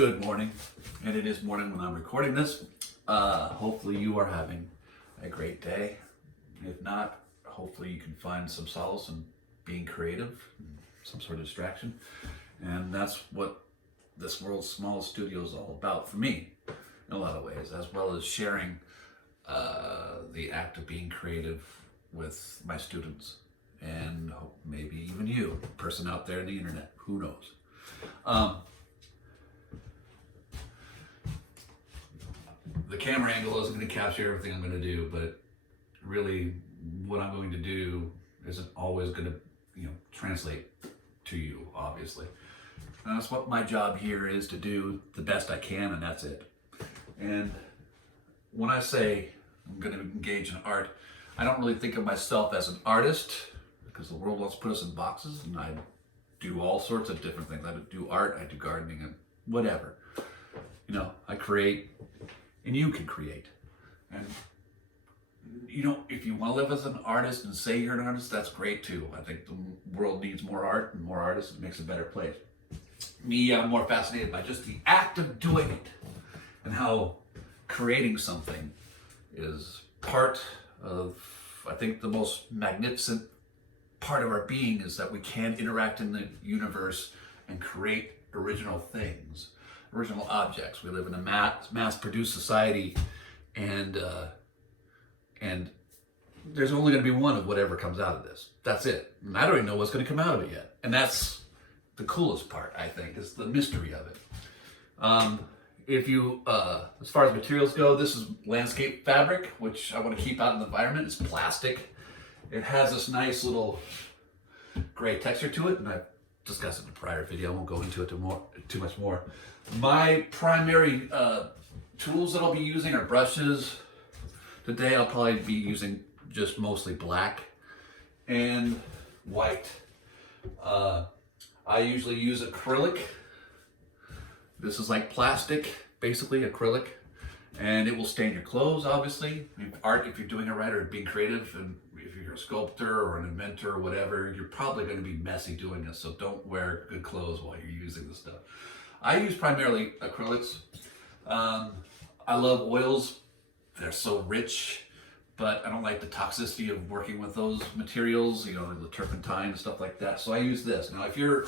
Good morning, and it is morning when I'm recording this. Hopefully you are having a great day. If not, hopefully you can find some solace in being creative, some sort of distraction. And that's what this world's smallest studio is all about for me, in a lot of ways, as well as sharing the act of being creative with my students and maybe even you, person out there on the internet, who knows. The camera angle isn't going to capture everything I'm going to do, but really what I'm going to do isn't always going to, translate to you, obviously. And that's what my job here is, to do the best I can, and that's it. And when I say I'm going to engage in art, I don't really think of myself as an artist, because the world wants to put us in boxes, and I do all sorts of different things. I do art, I do gardening, and whatever. I create, and you can create. And if you want to live as an artist and say you're an artist, that's great too. I think the world needs more art and more artists. It makes a better place. Me, I'm more fascinated by just the act of doing it, and how creating something is part of, I think, the most magnificent part of our being, is that we can interact in the universe and create original things, original objects. We live in a mass-produced society, and there's only going to be one of whatever comes out of this. That's it. And I don't even know what's going to come out of it yet. And that's the coolest part, I think, is the mystery of it. If you, as far as materials go, this is landscape fabric, which I want to keep out in the environment. It's plastic. It has this nice little gray texture to it, and I've discussed it in a prior video. I won't go into it too much more. My primary tools that I'll be using are brushes. Today I'll probably be using just mostly black and white. I usually use acrylic. This is like plastic, basically acrylic, and it will stain your clothes, obviously. Art, if you're doing it right or being creative, and if you're a sculptor or an inventor or whatever, you're probably going to be messy doing this, so don't wear good clothes while you're using this stuff. I use primarily acrylics. I love oils. They're so rich, but I don't like the toxicity of working with those materials, the turpentine and stuff like that. So I use this. Now, if you're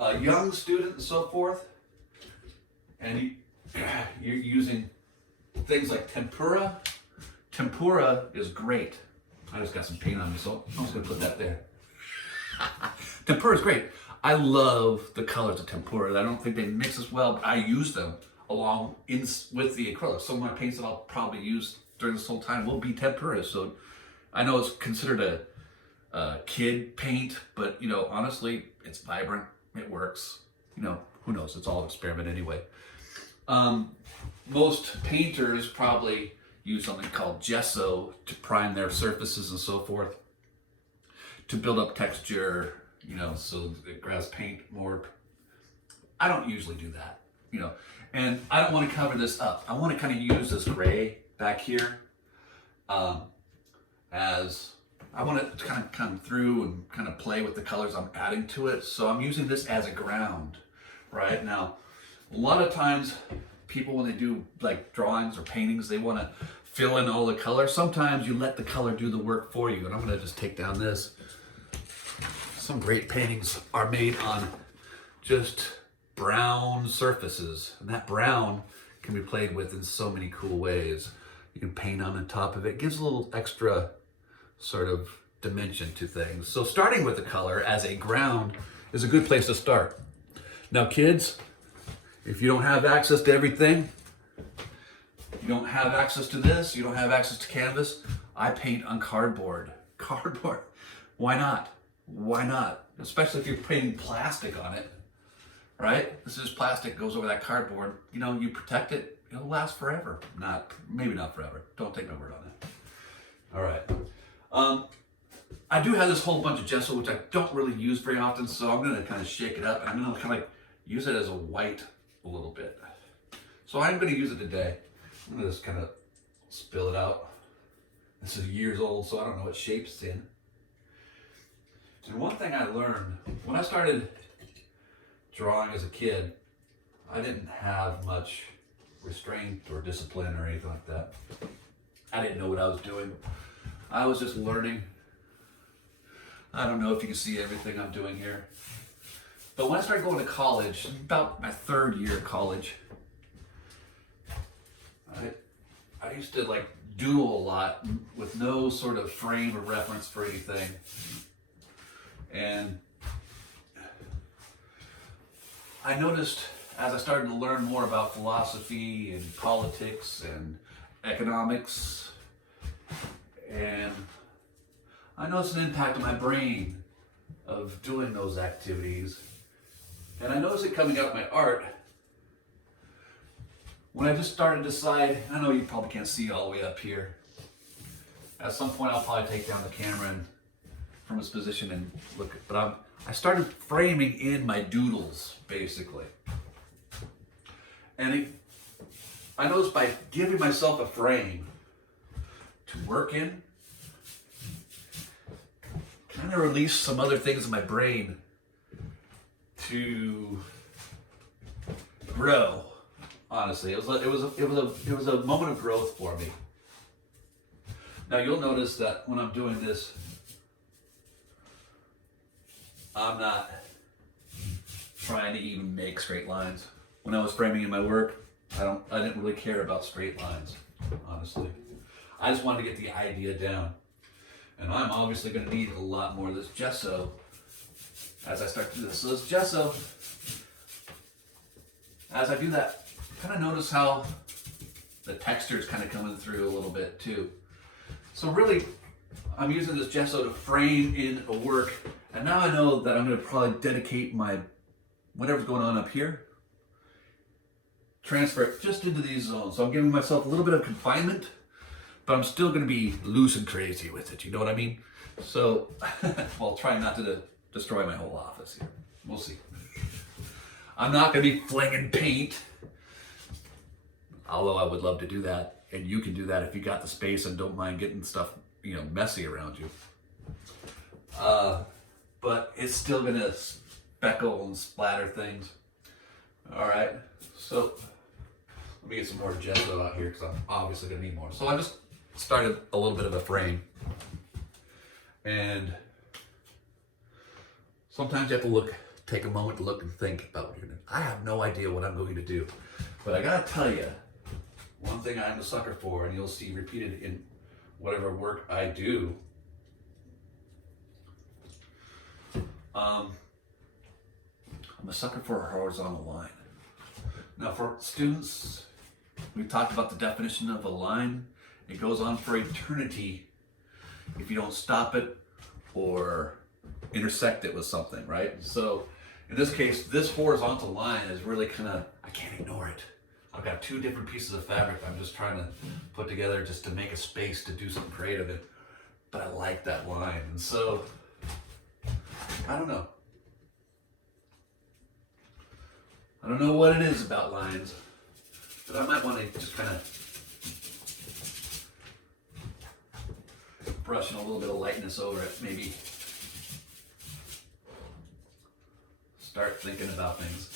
a young student and so forth, and you're using things like tempera, tempura is great. I just got some paint on me, so I'm just gonna put that there. Tempura is great. I love the colors of tempura. I don't think they mix as well, but I use them along with the acrylic. Some of my paints that I'll probably use during this whole time will be tempura. So I know it's considered a kid paint, but honestly, it's vibrant. It works. Who knows? It's all an experiment anyway. Most painters probably use something called gesso to prime their surfaces and so forth, to build up texture, so it grabs paint more. I don't usually do that, and I don't want to cover this up. I want to kind of use this gray back here as I want it to kind of come through and kind of play with the colors I'm adding to it. So I'm using this as a ground right now. A lot of times people, when they do like drawings or paintings, they want to fill in all the color. Sometimes you let the color do the work for you. And I'm going to just take down this. Some great paintings are made on just brown surfaces, and that brown can be played with in so many cool ways. You can paint on the top of it. It gives a little extra sort of dimension to things. So starting with the color as a ground is a good place to start. Now kids, if you don't have access to everything, you don't have access to this, you don't have access to canvas, I paint on cardboard. Cardboard, why not? Why not? Especially if you're painting plastic on it, right? This is plastic, goes over that cardboard. You protect it, it'll last forever. Maybe not forever. Don't take my word on that. All right. I do have this whole bunch of gesso, which I don't really use very often, so I'm gonna kind of shake it up, and I'm gonna kind of use it as a white a little bit. So I'm gonna use it today. I'm gonna just kind of spill it out. This is years old, so I don't know what shape it's in. And one thing I learned when I started drawing as a kid, I didn't have much restraint or discipline or anything like that. I didn't know what I was doing. I was just learning. I don't know if you can see everything I'm doing here. But when I started going to college, about my third year of college, I used to like doodle a lot with no sort of frame of reference for anything. And I noticed as I started to learn more about philosophy and politics and economics, and I noticed an impact on my brain of doing those activities. And I noticed it coming out of my art when I just started to decide. I know you probably can't see all the way up here. At some point I'll probably take down the camera and from its position and look, but I started framing in my doodles basically. And I noticed by giving myself a frame to work in, kind of release some other things in my brain to grow. Honestly, it was a moment of growth for me. Now you'll notice that when I'm doing this, I'm not trying to even make straight lines. When I was framing in my work, I didn't really care about straight lines, honestly. I just wanted to get the idea down. And I'm obviously going to need a lot more of this gesso as I start to do this. So this gesso, as I do that, kind of notice how the texture is kind of coming through a little bit too. So really, I'm using this gesso to frame in a work, and now I know that I'm going to probably dedicate my whatever's going on up here, transfer it just into these zones. So I'm giving myself a little bit of confinement, but I'm still going to be loose and crazy with it. You know what I mean? So, well, try not to destroy my whole office here. We'll see. I'm not going to be flinging paint, although I would love to do that, and you can do that if you got the space and don't mind getting stuff, messy around you. But it's still going to speckle and splatter things. All right, so let me get some more gesso out here because I'm obviously going to need more. So I just started a little bit of a frame, and sometimes you have to take a moment to look and think about what you're doing. I have no idea what I'm going to do, but I gotta tell you, one thing I'm a sucker for, and you'll see repeated in whatever work I do, I'm a sucker for a horizontal line. Now for students, we talked about the definition of a line. It goes on for eternity if you don't stop it or intersect it with something, right? So in this case, this horizontal line is really I can't ignore it. I've got two different pieces of fabric I'm just trying to put together just to make a space to do something creative in. But I like that line. And so, I don't know. I don't know what it is about lines, but I might want to just kind of brush in a little bit of lightness over it, maybe. Start thinking about things.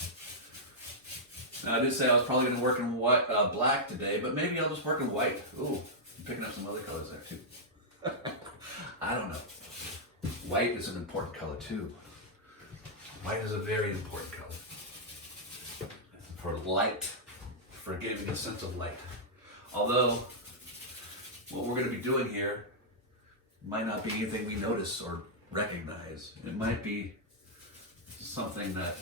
Now I did say I was probably going to work in white, black today, but maybe I'll just work in white. Ooh, I'm picking up some other colors there too. I don't know. White is an important color too. White is a very important color. For light, for giving a sense of light. Although, what we're going to be doing here might not be anything we notice or recognize. It might be something that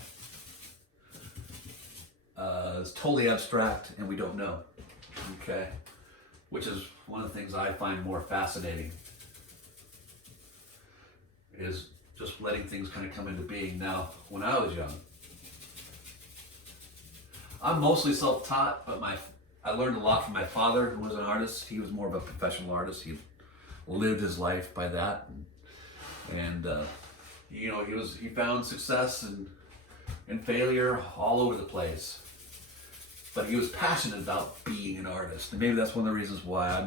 is totally abstract and we don't know, okay? Which is one of the things I find more fascinating, is just letting things kind of come into being. Now, when I was young, I'm mostly self-taught, but I learned a lot from my father, who was an artist. He was more of a professional artist. He lived his life by that, and he found success and failure all over the place. But he was passionate about being an artist, and maybe that's one of the reasons why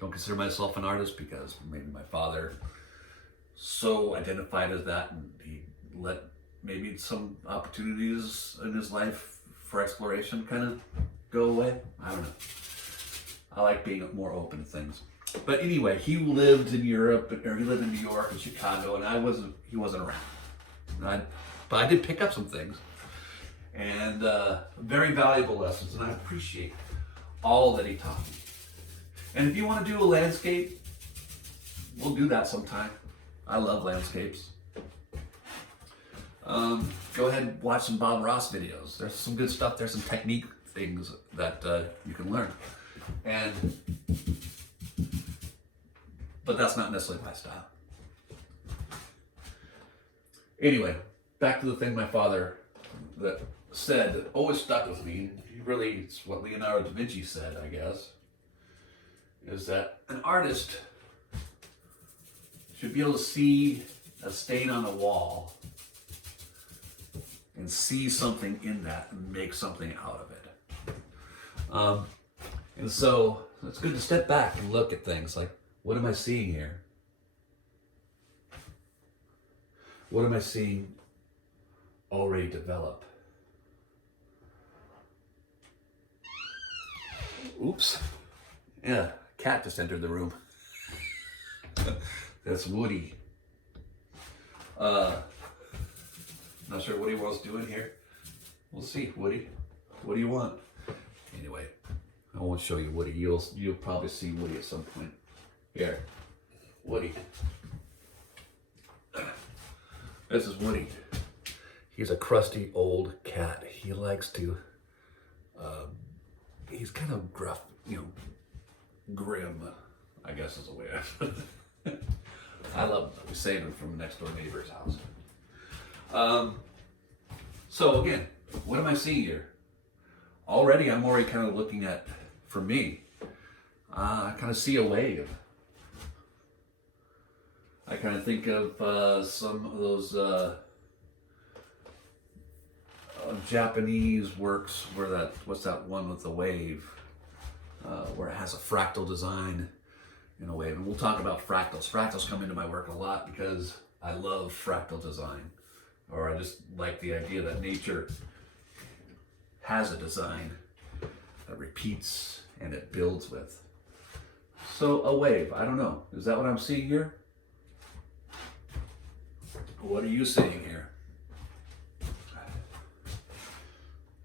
don't consider myself an artist, because maybe my father so identified as that, and he let maybe some opportunities in his life for exploration kind of go away. I don't know. I like being more open to things. But anyway, he lived in Europe, or he lived in New York and Chicago, and he wasn't around. But I did pick up some things, and very valuable lessons, and I appreciate all that he taught me. And if you want to do a landscape, we'll do that sometime. I love landscapes. Go ahead and watch some Bob Ross videos. There's some good stuff. There's some technique things that you can learn. But that's not necessarily my style. Anyway, back to the thing my father that said that always stuck with me. Really, it's what Leonardo da Vinci said, I guess, is that an artist should be able to see a stain on a wall and see something in that and make something out of it. And so it's good to step back and look at things like, what am I seeing here? What am I seeing already develop? Oops. Yeah, cat just entered the room. That's Woody. Not sure what he wants to do in here. We'll see, Woody. What do you want? Anyway, I won't show you Woody. You'll probably see Woody at some point. Here, Woody. This is Woody. He's a crusty old cat. He likes to, he's kind of gruff, grim, I guess is the way I put it. I love him. We saved him from the next door neighbor's house. So again, what am I seeing here? Already I'm already kind of looking at, for me, I kind of see a wave. I kind of think of some of those Japanese works where what's that one with the wave, where it has a fractal design in a wave. And we'll talk about fractals. Fractals come into my work a lot because I love fractal design, or I just like the idea that nature has a design that repeats and it builds with. So a wave, I don't know. Is that what I'm seeing here? What are you seeing here?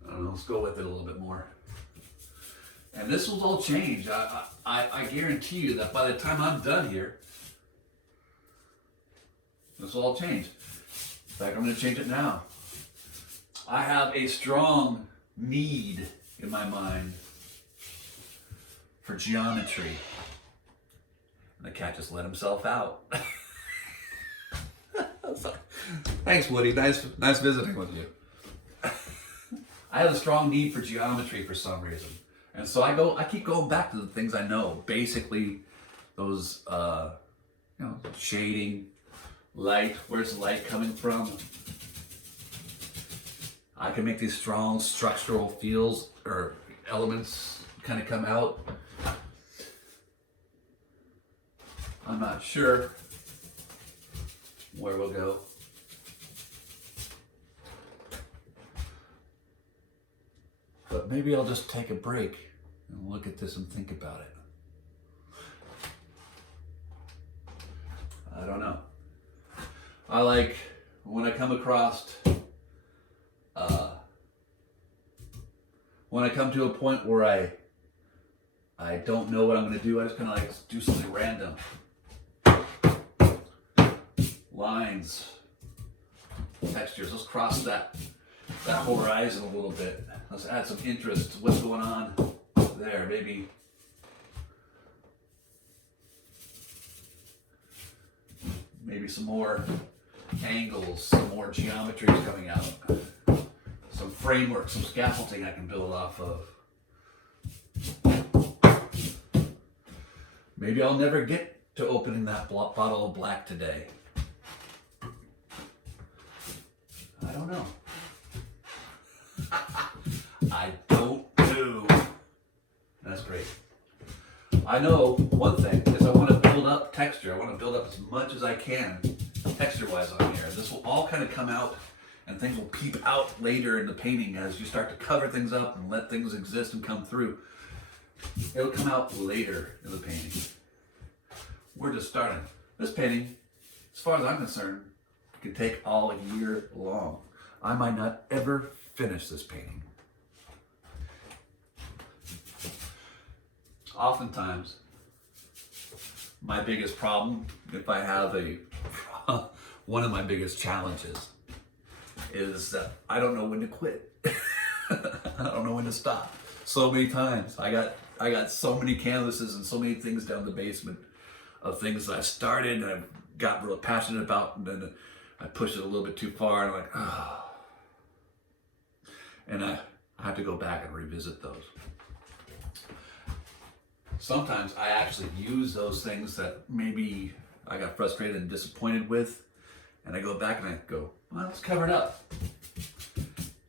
I don't know, let's go with it a little bit more. And this will all change. I guarantee you that by the time I'm done here, this will all change. In fact, I'm going to change it now. I have a strong need in my mind for geometry. And the cat just let himself out. Thanks, Woody. Nice visiting with you. I have a strong need for geometry for some reason. And so I keep going back to the things I know. Basically, those, shading, light, where's the light coming from? I can make these strong structural feels or elements kind of come out. I'm not sure where we'll go. But maybe I'll just take a break and look at this and think about it. I don't know. I like when I come across, when I come to a point where I don't know what I'm going to do, I just kind of like do something random. Lines, textures, let's cross that horizon a little bit. Let's add some interest to what's going on there. Maybe some more angles, some more geometries coming out, some framework, some scaffolding I can build off of. Maybe I'll never get to opening that bottle of black today. I don't know. I don't know. That's great. I know one thing is I want to build up texture. I want to build up as much as I can texture-wise on here. This will all kind of come out and things will peep out later in the painting as you start to cover things up and let things exist and come through. It'll come out later in the painting. We're just starting. This painting, as far as I'm concerned, could take all year long. I might not ever finish this painting. Oftentimes, my biggest problem, if I have one of my biggest challenges, is that I don't know when to quit. I don't know when to stop. So many times, I got so many canvases and so many things down the basement of things that I started and I got real passionate about, and then I pushed it a little bit too far, and I'm like, ah. And I have to go back and revisit those. Sometimes I actually use those things that maybe I got frustrated and disappointed with, and I go back and I go, well, let's cover it up.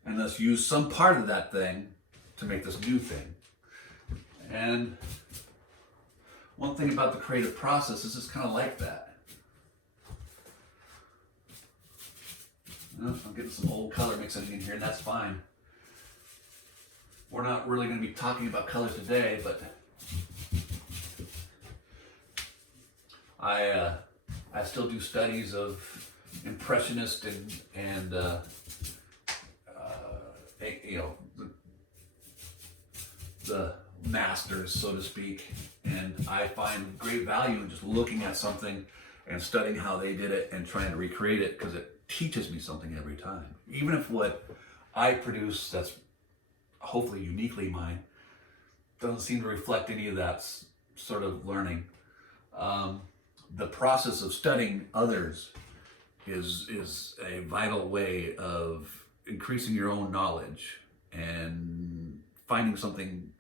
And let's use some part of that thing to make this new thing. And one thing about the creative process is it's kind of like that. I'm getting some old color mixing in here, and that's fine. We're not really going to be talking about colors today, but I still do studies of impressionist and you know, the masters, so to speak, and I find great value in just looking at something and studying how they did it and trying to recreate it, because it teaches me something every time. Even if what I produce that's hopefully uniquely mine doesn't seem to reflect any of that sort of learning. The process of studying others is a vital way of increasing your own knowledge and finding something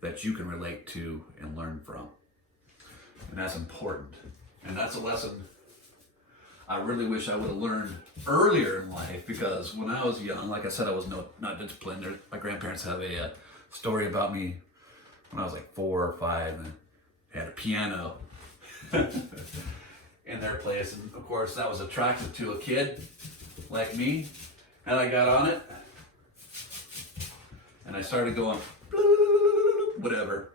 that you can relate to and learn from. And that's important. And that's a lesson I really wish I would have learned earlier in life, because when I was young, like I said, I was not disciplined. My grandparents have a story about me when I was like 4 or 5, and they had a piano in their place. And of course that was attractive to a kid like me. And I got on it and I started going whatever.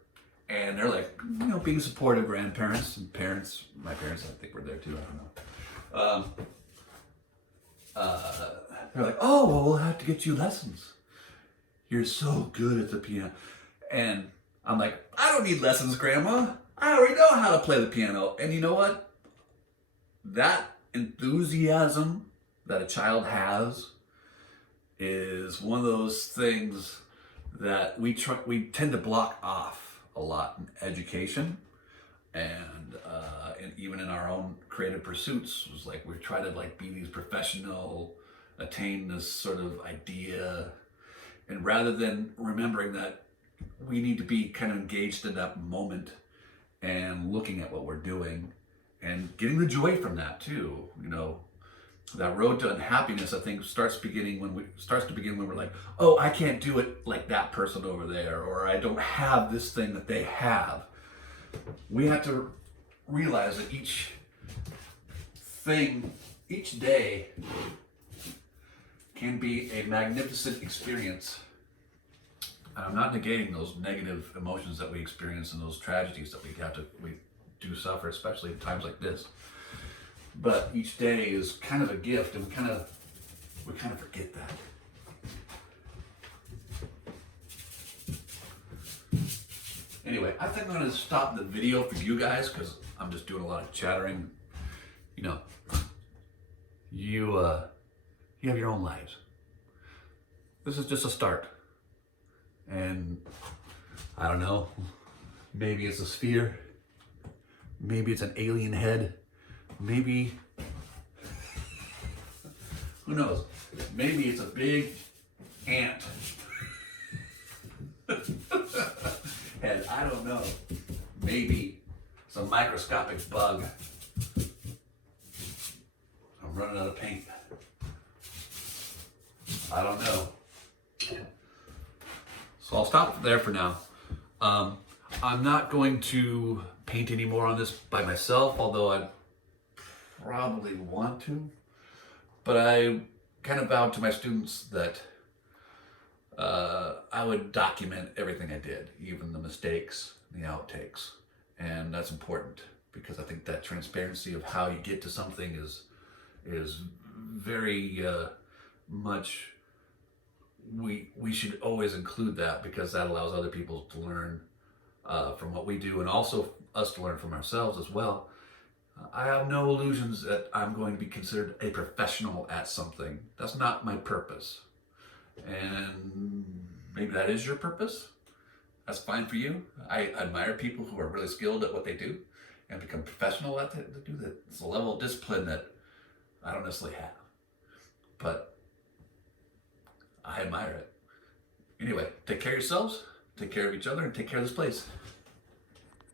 And they're like, you know, being supportive grandparents and parents. My parents, I think, were there too. I don't know. They're like, oh, well, we'll have to get you lessons. You're so good at the piano. And I'm like, I don't need lessons, Grandma. I already know how to play the piano. And you know what? That enthusiasm that a child has is one of those things that we tend to block off a lot in education, and even in our own creative pursuits. It was like we try to like be these professional, attain this sort of idea, and rather than remembering that we need to be kind of engaged in that moment and looking at what we're doing and getting the joy from that too. You know, that road to unhappiness, I think, starts to begin when we're like, oh, I can't do it like that person over there, or I don't have this thing that they have. We have to realize that each day can be a magnificent experience. And I'm not negating those negative emotions that we experience and those tragedies that we do suffer, especially in times like this. But each day is kind of a gift, and we kind of forget that. Anyway, I think I'm going to stop the video for you guys because I'm just doing a lot of chattering. You know, you have your own lives. This is just a start. And I don't know, maybe it's a sphere, maybe it's an alien head, maybe, who knows, maybe it's a big ant. And I don't know, maybe it's a microscopic bug. I'm running out of paint. I don't know. So I'll stop there for now. I'm not going to paint anymore on this by myself, although I'd probably want to. But I kind of vowed to my students that I would document everything I did, even the mistakes, the outtakes, and that's important because I think that transparency of how you get to something is very much we should always include that because that allows other people to learn from what we do and also us to learn from ourselves as well. I have no illusions that I'm going to be considered a professional at something. That's not my purpose. And maybe that is your purpose. That's fine for you. I admire people who are really skilled at what they do and become professional at it. To do that. It's a level of discipline that I don't necessarily have. But I admire it. Anyway, take care of yourselves, take care of each other, and take care of this place.